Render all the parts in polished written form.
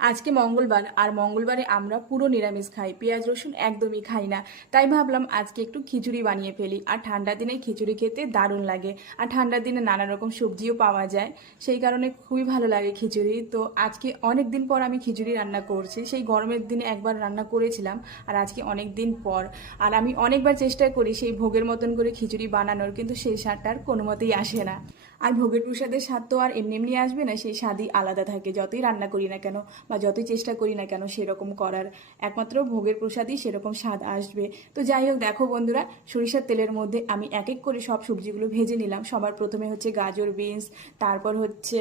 আজকে মঙ্গলবার, আর মঙ্গলবারে আমরা পুরো নিরামিষ খাই, পেঁয়াজ রসুন একদমই খাই না। তাই ভাবলাম আজকে একটু খিচুড়ি বানিয়ে ফেলি। আর ঠান্ডার দিনে খিচুড়ি খেতে দারুণ লাগে। আর ঠান্ডার দিনে নানা রকম সবজিও পাওয়া যায়, সেই কারণে খুবই ভালো লাগে খিচুড়ি। তো আজকে অনেক দিন পর আমি খিচুড়ি রান্না করছি। সেই গরমের দিনে একবার রান্না করেছিলাম, আর আজকে অনেক দিন পর। আর আমি অনেকবার চেষ্টা করি সেই ভোগের মতন করে খিচুড়ি বানানোর, কিন্তু সেই স্বাদটা আর কোনো মতেই আসে না। আর ভোগের প্রসাদের স্বাদ তো আর এমনি এমনি আসবে না, সেই স্বাদই আলাদা থাকে যতই রান্না করি না কেন বা যতই চেষ্টা করি না কেন সেরকম করার। একমাত্র ভোগের প্রসাদই সেরকম স্বাদ আসবে। তো যাই হোক, দেখো বন্ধুরা, সরিষার তেলের মধ্যে আমি এক এক করে সব সবজিগুলো ভেজে নিলাম। সবার প্রথমে হচ্ছে গাজর, বিনস, তারপর হচ্ছে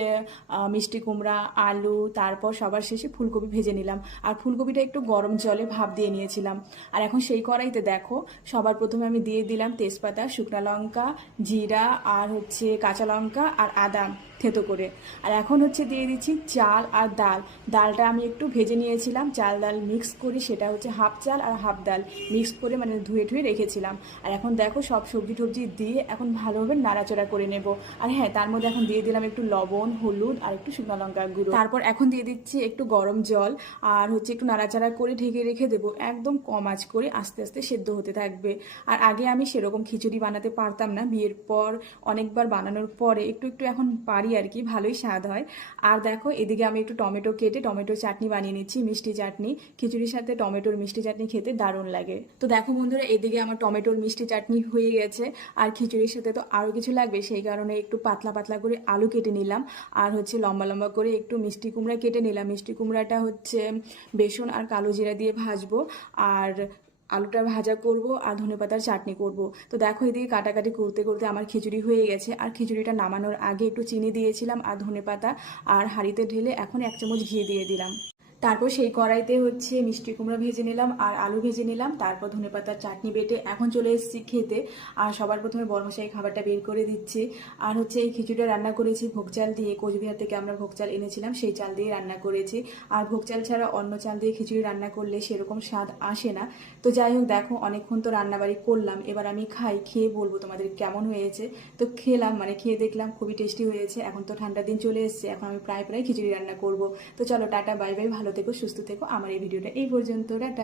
মিষ্টি কুমড়া, আলু, তারপর সবার শেষে ফুলকপি ভেজে নিলাম। আর ফুলকপিটা একটু গরম জলে ভাপ দিয়ে নিয়েছিলাম। আর এখন সেই কড়াইতে দেখো, সবার প্রথমে আমি দিয়ে দিলাম তেজপাতা, শুকনো লঙ্কা, জিরা, আর হচ্ছে কাঁচা লঙ্কা আর আদা থেতো করে। আর এখন হচ্ছে দিয়ে দিচ্ছি চাল আর ডাল। ডালটা আমি একটু ভেজে নিয়েছিলাম, চাল ডাল মিক্স করে, সেটা হচ্ছে হাফ চাল আর হাফ ডাল মিক্স করে, মানে ধুয়ে ধুয়ে রেখেছিলাম। আর এখন দেখো সব সবজি টবজি দিয়ে এখন ভালোভাবে নাড়াচাড়া করে নেব। আর হ্যাঁ, তার মধ্যে এখন দিয়ে দিলাম একটু লবণ, হলুদ আর একটু শুকনো লঙ্কার গুঁড়ো। তারপর এখন দিয়ে দিচ্ছি একটু গরম জল, আর হচ্ছে একটু নাড়াচাড়া করে ঢেকে রেখে দেবো। একদম কম আঁচ করে আস্তে আস্তে সেদ্ধ হতে থাকবে। আর আগে আমি সেরকম খিচুড়ি বানাতে পারতাম না, বিয়ের পর অনেকবার বানানোর পরে একটু একটু এখন পারি আর কি, ভালোই স্বাদ হয়। আর দেখো, এদিকে আমি একটু টমেটো কেটে টমেটোর চাটনি বানিয়ে নিচ্ছি, মিষ্টি চাটনি। খিচুড়ির সাথে টমেটোর মিষ্টি চাটনি খেতে দারুণ লাগে। তো দেখো বন্ধুরা, এদিকে আমার টমেটোর মিষ্টি চাটনি হয়ে গেছে। আর খিচুড়ির সাথে তো আরও কিছু লাগবে, সেই কারণে একটু পাতলা পাতলা করে আলু কেটে নিলাম। আর হচ্ছে লম্বা লম্বা করে একটু মিষ্টি কুমড়া কেটে নিলাম। মিষ্টি কুমড়াটা হচ্ছে বেসন আর কালো জিরা দিয়ে ভাজবো। আর আলুটা ভাজা করব আর ধনেপাতার চাটনি করব। তো দেখো, এদিকে কাটাকাটি করতে করতে আমার খিচুড়ি হয়ে গেছে। আর খিচুড়িটা নামানোর আগে একটু চিনি দিয়েছিলাম আর ধনেপাতা, আর হাঁড়িতে ঢেলে এখন 1 চামচ ঘি দিয়ে দিলাম। তারপর সেই কড়াইতে হচ্ছে মিষ্টি কুমড়া ভেজে নিলাম আর আলু ভেজে নিলাম, তারপর ধনেপাতার চাটনি বেটে এখন চলে এসেছি খেতে। আর সবার প্রথমে বড়মশাই খাবারটা বের করে দিচ্ছি। আর হচ্ছে এই খিচুড়িটা রান্না করেছি ভোগ চাল দিয়ে, কোচবিহার থেকে আমরা ভোগ চাল এনেছিলাম, সেই চাল দিয়ে রান্না করেছি। আর ভোগ চাল ছাড়া অন্য চাল দিয়ে খিচুড়ি রান্না করলে সেরকম স্বাদ আসে না। তো যাই হোক, দেখো অনেকক্ষণ তো রান্নাবাড়ি করলাম, এবার আমি খাই, খেয়ে বলবো তোমাদের কেমন হয়েছে। তো খেলাম, মানে খেয়ে দেখলাম খুবই টেস্টি হয়েছে। এখন তো ঠান্ডার দিন চলে এসেছে, এখন আমি প্রায় প্রায় খিচুড়ি রান্না করব। তো চলো, টাটা বাই বাই, ভালো থেকো, সুস্থ থেকো। আমার এই ভিডিওটা এই পর্যন্ত, টাটা।